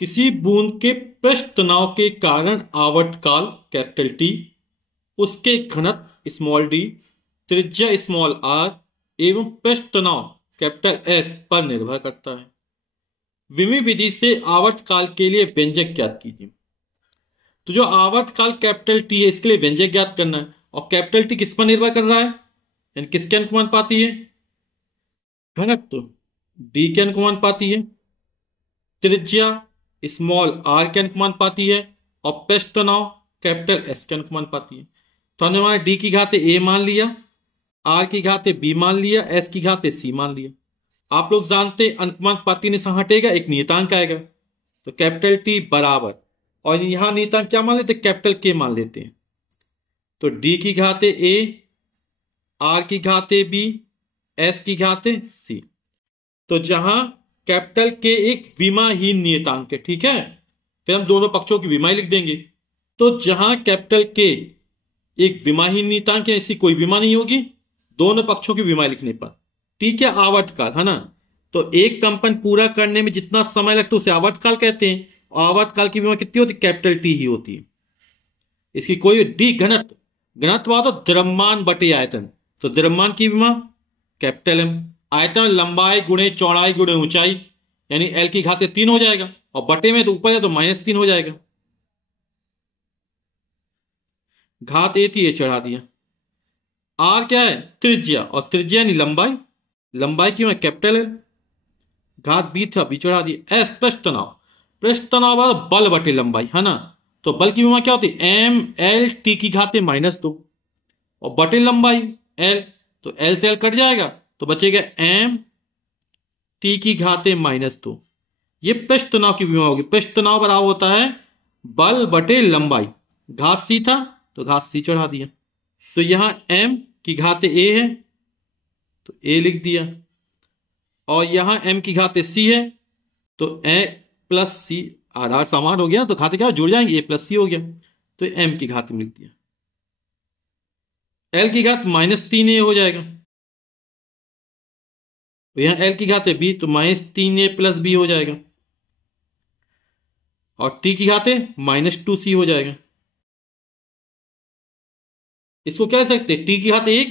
किसी बूंद के पृष्ठ तनाव के कारण आवर्तकाल कैपिटल टी, उसके घनत्व स्मॉल डी, त्रिज्या स्मॉल आर एवं पृष्ठ तनाव कैपिटल एस पर निर्भर करता है। विमी विधि से आवर्तकाल के लिए व्यंजक ज्ञात कीजिए। तो जो आवर्तकाल कैपिटल टी है इसके लिए व्यंजक ज्ञात करना है, और कैपिटल टी किस पर निर्भर कर रहा है, यानी किसके अनुपाती है, घनत्व डी के अनुपाती है, त्रिज्या स्मॉल आर के अनुपाती है, और पृष्ठ तनाव कैपिटल एस के अनुपाती है। तो हमने हमारे डी की घाते ए मान लिया, आर की घाते बी मान लिया, एस की घाते सी मान लिया। आप लोग जानते अनुपाती ने हटेगा, एक नियतांक आएगा, तो कैपिटल टी बराबर, और यहां नियतांक क्या मान लेते, कैपिटल के मान लेते हैं। तो डी की घाते ए, आर की घाते बी, एस की घाते सी। तो जहां कैपिटल के एक विमाहीन नियतांक है, ठीक है, फिर हम दोनों पक्षों की विमा लिख देंगे। तो जहां कैपिटल के एक विमाहीन नियतांक है, ऐसी कोई विमा नहीं होगी दोनों पक्षों की विमा लिखने पर, ठीक है, आवर्तकाल है ना। तो एक कंपन पूरा करने में जितना समय लगता है उसे आवर्तकाल कहते हैं, और आवर्तकाल की विमा कितनी होती है, कैपिटल टी ही होती है। इसकी कोई डी घनत्व, घनत्व हुआ तो द्रव्यमान बटे आयतन, तो द्रव्यमान की विमा कैपिटल एम, आयतन लंबाई गुणे चौड़ाई गुणे ऊंचाई, यानी एल की घाते 3 हो जाएगा, और बटे में तो ऊपर है तो -3 हो जाएगा। घात ए थी, ये चढ़ा दिया। आर क्या है, त्रिज्या, और त्रिज्या यानी लंबाई, लंबाई की मैं कैपिटल है, घात बी था, बी चढ़ा दिया। एस पृष्ठ तनाव, पृष्ठ तनाव बल बटे लंबाई है ना, तो बल की विमा क्या होती है, एम एल टी की घाते -2, और बटे लंबाई एल, तो एल से एल कट जाएगा तो बचेगा एम टी की घाते -2। ये पृष्ठ तनाव की विमा होगी। पृष्ठ तनाव बराबर होता है बल बटे लंबाई, घात सी था तो घात सी चढ़ा दिया। तो यहां एम की घाते ए है तो ए लिख दिया, और यहां एम की घाते सी है तो ए प्लस सी, आधार समान हो गया तो घाते क्या जुड़ जाएंगे, ए प्लस सी हो गया, तो एम की घाते में लिख दिया। एल की घात -3 ए हो जाएगा, तो यहां एल की घाते बी तो -3 ए प्लस बी हो जाएगा, और टी की घाते -2 सी हो जाएगा। इसको क्या लिख सकते हैं, टी की घाते 1,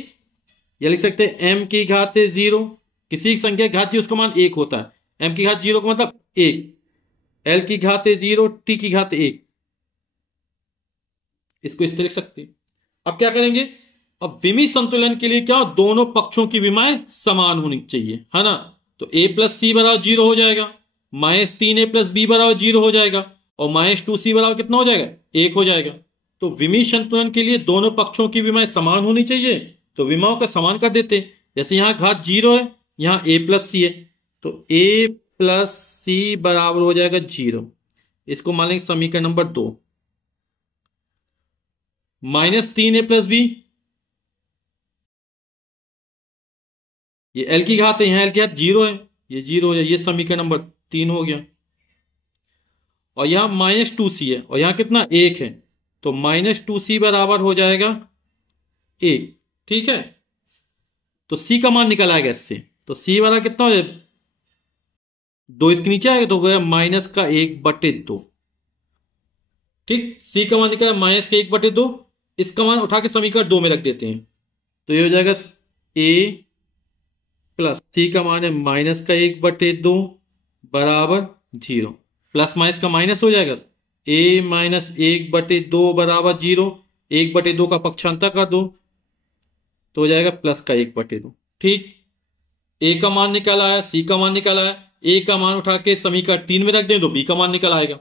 या लिख सकते हैं एम की घाते 0, किसी संख्या की घात जी उसका मान 1 होता है, एम की घात 0 का मतलब 1, एल की घाते 0, टी की घाते 1, इसको इस तरह लिख सकते हैं। अब क्या करेंगे, अब विमी संतुलन के लिए क्या, दोनों पक्षों की विमाएं समान होनी चाहिए है ना। तो a प्लस सी बराबर 0 हो जाएगा, -3 a प्लस बी बराबर 0 हो जाएगा, और -2 सी बराबर कितना हो जाएगा, 1 हो जाएगा। तो विमी संतुलन के लिए दोनों पक्षों की विमाएं समान होनी चाहिए, तो विमाओं का समान कर देते हैं। जैसे यहां घात 0 है, यहां a प्लस सी है, तो a प्लस सी बराबर हो जाएगा 0, इसको मान लेंगे समीकरण नंबर 2। -3 a प्लस बी, ये एल की घात है, यहां एल की घात 0 है, ये 0 हो जाए, ये समीकरण नंबर 3 हो गया। और यहां -2 सी है, और यहां कितना 1 है, तो -2 सी बराबर हो जाएगा 1, ठीक है। तो सी का मान निकल आएगा इससे, तो सी वाला कितना हो जाएगा, 2 इसके नीचे आएगा तो गया -1/2, ठीक। सी का मान निकला -1/2, इसका मान उठा के समीकरण 2 में रख देते हैं, तो ये हो जाएगा a प्लस सी का मान है -1/2 बराबर 0, प्लस माइनस का माइनस हो जाएगा, a -1/2 बराबर 0, 1/2 का पक्षांतर कर दो तो हो जाएगा प्लस का 1/2, ठीक। a का मान निकला है, c का मान निकला है, a का मान उठा के समीकरण 3 में रख दें तो b का मान निकल आएगा।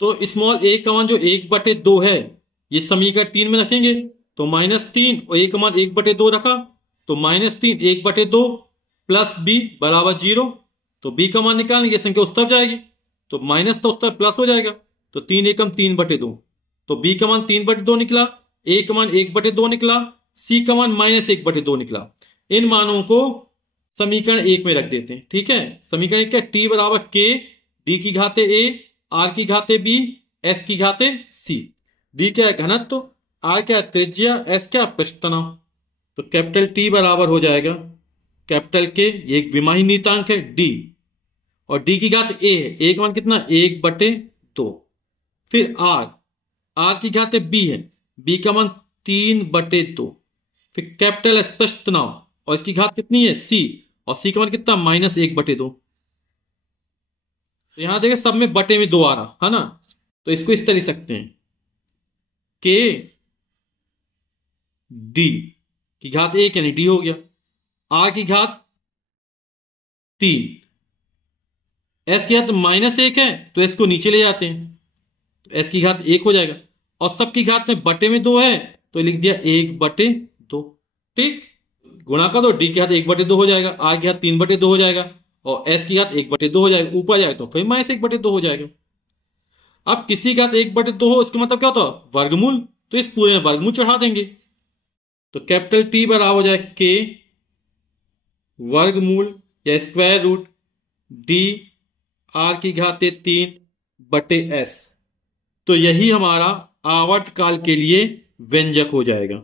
तो स्मॉल a का मान जो 1/2 है, ये समीकरण 3 में रखेंगे तो -3, और a का मान 1/2 रखा तो -3 1/2 प्लस b बराबर 0, तो b का मान निकालने ये संख्या उस तरफ जाएगी तो माइनस तो उस तरफ प्लस हो जाएगा, तो 3 एकम 3/2, तो b का मान 3/2 निकला, a का मान 1/2 निकला, c का मान -1/2 निकला। इन मानों को समीकरण 1 में रख देते हैं, ठीक है। समीकरण 1 क्या, t बराबर k, d की घाते a, r की घाते b, s की घाते c। d क्या है घनत्व, r क्या है त्रिज्या, s क्या पृष्ठ तनाव। तो कैपिटल T बराबर हो जाएगा कैपिटल के, ये एक विमाही नियतांक है d, और डी की घात ए है, ए का मान कितना 1/2। फिर आर, आर की घात बी है, बी का मान 3/2। फिर कैपिटल स्पष्ट तनाव और इसकी घात कितनी है सी, और सी का मान कितना -1/2। तो यहां देखिए सब में बटे में 2 आ रहा है ना, तो इसको इस तरह लिख सकते हैं के डी की घात 1 यानी डी हो गया, आर की घात 3, एस की घात -1 है तो एस को नीचे ले जाते हैं, तो एस की घात 1 हो जाएगा, और सबकी घात में बटे में 2 है तो लिख दिया 1/2। ठीक, गुणा कर दो, डी की घात 1/2 हो जाएगा, आर की घात 3/2 हो जाएगा, और एस की घात 1/2 हो जाएगा, ऊपर जाए तो फिर -1/2 हो जाएगा। अब किसी का 1/2 हो इसका मतलब क्या होता है वर्गमूल, तो इस पूरे में वर्गमूल चढ़ा देंगे, तो कैपिटल टी बराबर हो जाए के वर्गमूल या स्क्वायर रूट डी आर की घात 3/s। तो यही हमारा आवर्तकाल के लिए व्यंजक हो जाएगा।